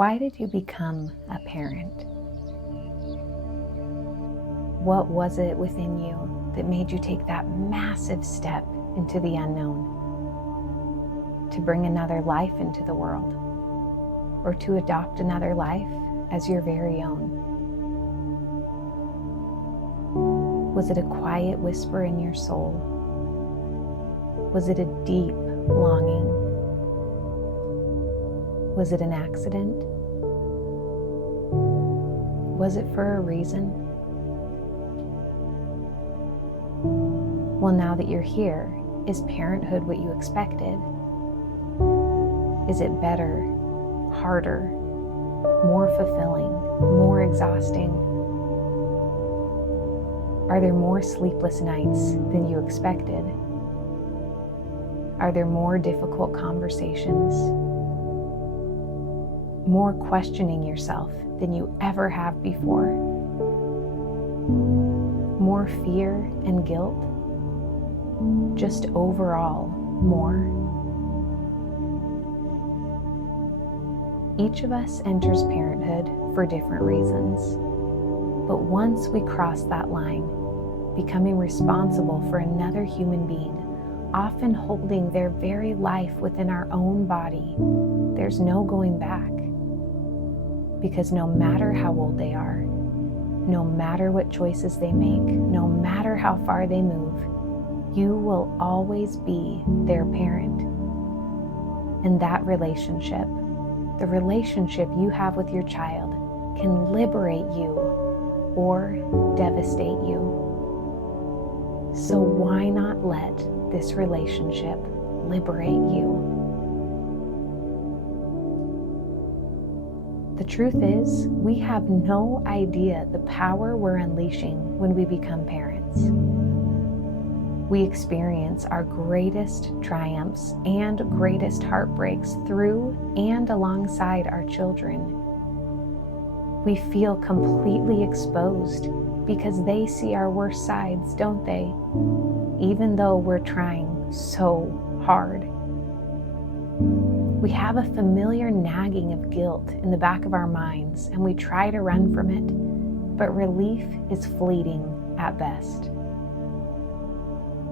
Why did you become a parent? What was it within you that made you take that massive step into the unknown? To bring another life into the world, or to adopt another life as your very own? Was it a quiet whisper in your soul? Was it a deep longing? Was it an accident? Was it for a reason? Well, now that you're here, is parenthood what you expected? Is it better, harder, more fulfilling, more exhausting? Are there more sleepless nights than you expected? Are there more difficult conversations? More questioning yourself than you ever have before? More fear and guilt? Just overall more? Each of us enters parenthood for different reasons, but once we cross that line, becoming responsible for another human being, often holding their very life within our own body, there's no going back. Because no matter how old they are, no matter what choices they make, no matter how far they move, you will always be their parent. And that relationship, the relationship you have with your child, can liberate you or devastate you. So why not let this relationship liberate you? The truth is, we have no idea the power we're unleashing when we become parents. We experience our greatest triumphs and greatest heartbreaks through and alongside our children. We feel completely exposed because they see our worst sides, don't they? Even though we're trying so hard. We have a familiar nagging of guilt in the back of our minds, and we try to run from it, but relief is fleeting at best.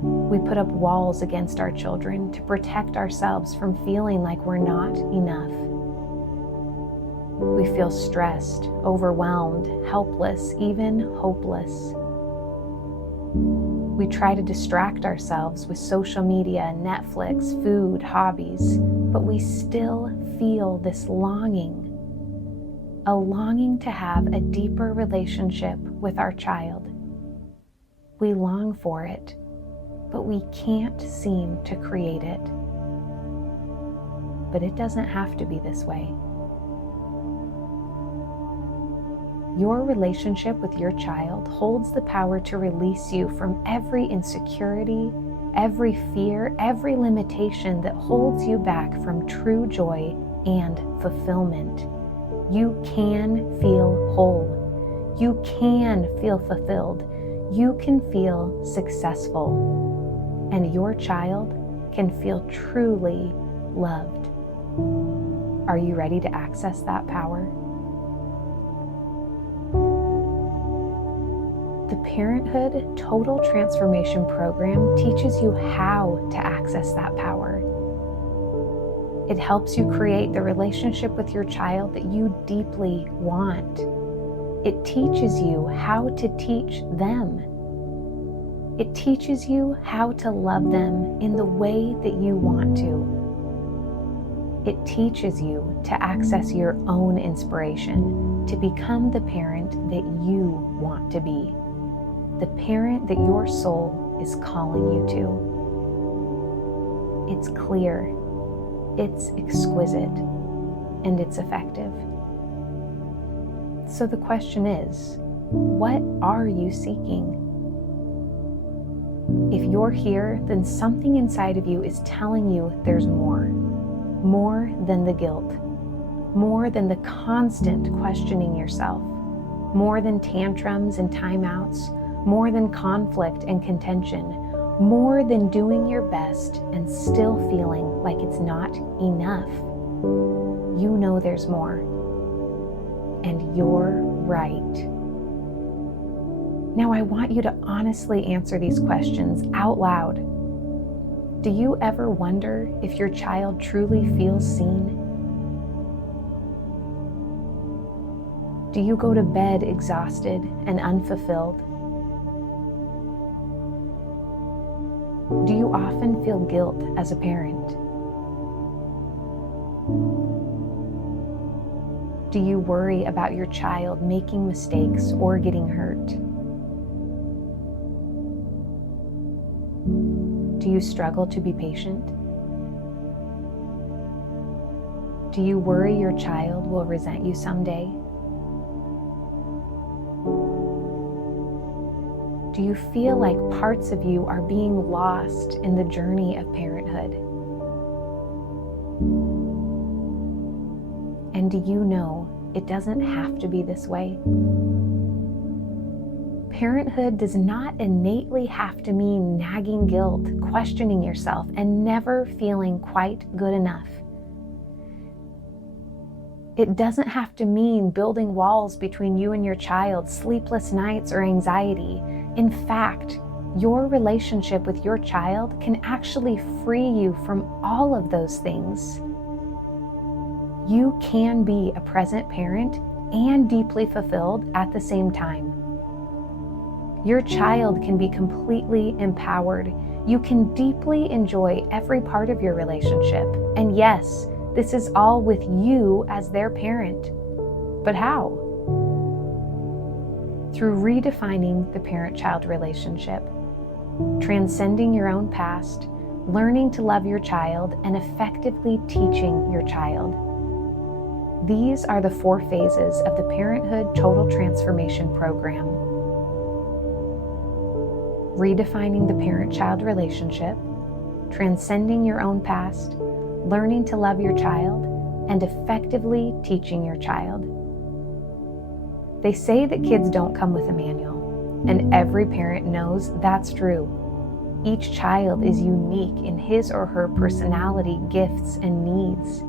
We put up walls against our children to protect ourselves from feeling like we're not enough. We feel stressed, overwhelmed, helpless, even hopeless. We try to distract ourselves with social media, Netflix, food, hobbies, but we still feel this longing, a longing to have a deeper relationship with our child. We long for it, but we can't seem to create it. But it doesn't have to be this way. Your relationship with your child holds the power to release you from every insecurity, every fear, every limitation that holds you back from true joy and fulfillment. You can feel whole. You can feel fulfilled. You can feel successful. And your child can feel truly loved. Are you ready to access that power? The Parenthood Total Transformation Program teaches you how to access that power. It helps you create the relationship with your child that you deeply want. It teaches you how to teach them. It teaches you how to love them in the way that you want to. It teaches you to access your own inspiration, to become the parent that you want to be. The parent that your soul is calling you to. It's clear, it's exquisite, and it's effective. So the question is, what are you seeking? If you're here, then something inside of you is telling you there's more than the guilt, more than the constant questioning yourself, more than tantrums and timeouts, more than conflict and contention, more than doing your best and still feeling like it's not enough. You know there's more. and you're right. Now I want you to honestly answer these questions out loud. Do you ever wonder if your child truly feels seen? Do you go to bed exhausted and unfulfilled? Do you often feel guilt as a parent? Do you worry about your child making mistakes or getting hurt? Do you struggle to be patient? Do you worry your child will resent you someday? Do you feel like parts of you are being lost in the journey of parenthood? And do you know it doesn't have to be this way? Parenthood does not innately have to mean nagging guilt, questioning yourself, and never feeling quite good enough. It doesn't have to mean building walls between you and your child, sleepless nights, or anxiety. In fact, your relationship with your child can actually free you from all of those things. You can be a present parent and deeply fulfilled at the same time. Your child can be completely empowered. You can deeply enjoy every part of your relationship. And yes, this is all with you as their parent. But how? Through redefining the parent-child relationship, transcending your own past, learning to love your child, and effectively teaching your child. These are the 4 phases of the Parenthood Total Transformation Program. Redefining the parent-child relationship, transcending your own past, learning to love your child, and effectively teaching your child. They say that kids don't come with a manual, and every parent knows that's true. Each child is unique in his or her personality, gifts, and needs.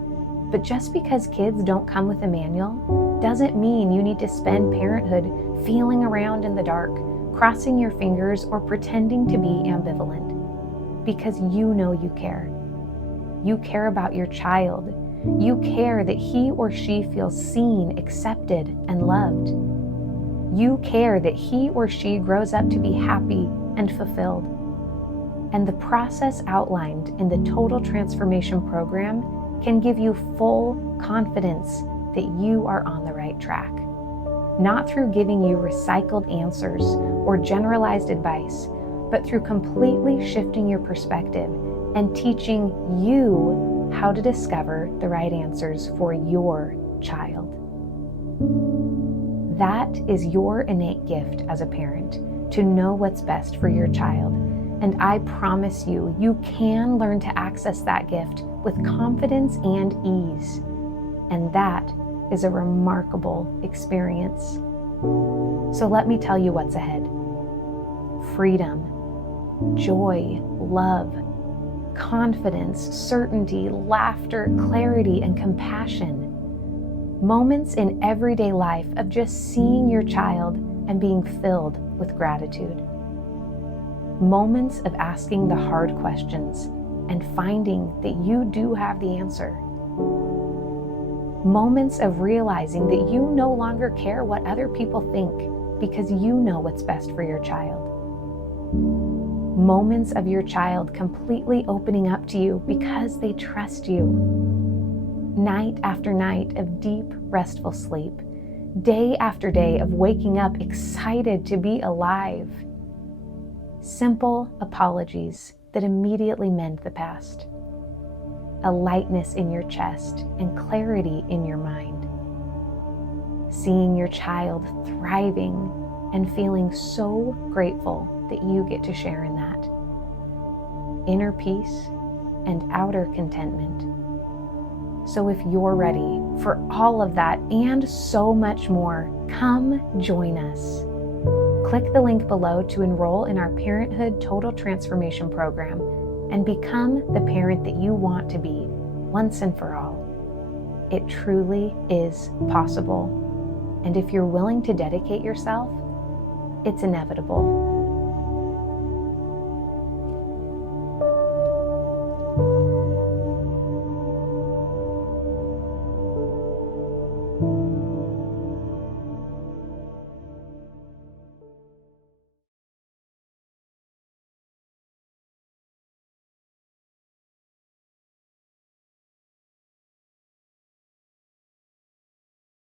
But just because kids don't come with a manual doesn't mean you need to spend parenthood feeling around in the dark, crossing your fingers, or pretending to be ambivalent. Because you know you care. You care about your child. You care that he or she feels seen, accepted, and loved. You care that he or she grows up to be happy and fulfilled. And the process outlined in the Total Transformation Program can give you full confidence that you are on the right track. Not through giving you recycled answers or generalized advice, but through completely shifting your perspective and teaching you how to discover the right answers for your child. That is your innate gift as a parent, to know what's best for your child. And I promise you, you can learn to access that gift with confidence and ease. And that is a remarkable experience. So let me tell you what's ahead. Freedom, joy, love, confidence, certainty, laughter, clarity, and compassion. Moments in everyday life of just seeing your child and being filled with gratitude. Moments of asking the hard questions and finding that you do have the answer. Moments of realizing that you no longer care what other people think because you know what's best for your child. Moments of your child completely opening up to you because they trust you. Night after night of deep, restful sleep. Day after day of waking up excited to be alive. Simple apologies that immediately mend the past. A lightness in your chest and clarity in your mind. Seeing your child thriving and feeling so grateful that you get to share in that. Inner peace and outer contentment. So if you're ready for all of that and so much more, come join us. Click the link below to enroll in our Parenthood Total Transformation Program and become the parent that you want to be once and for all. It truly is possible. And if you're willing to dedicate yourself, it's inevitable.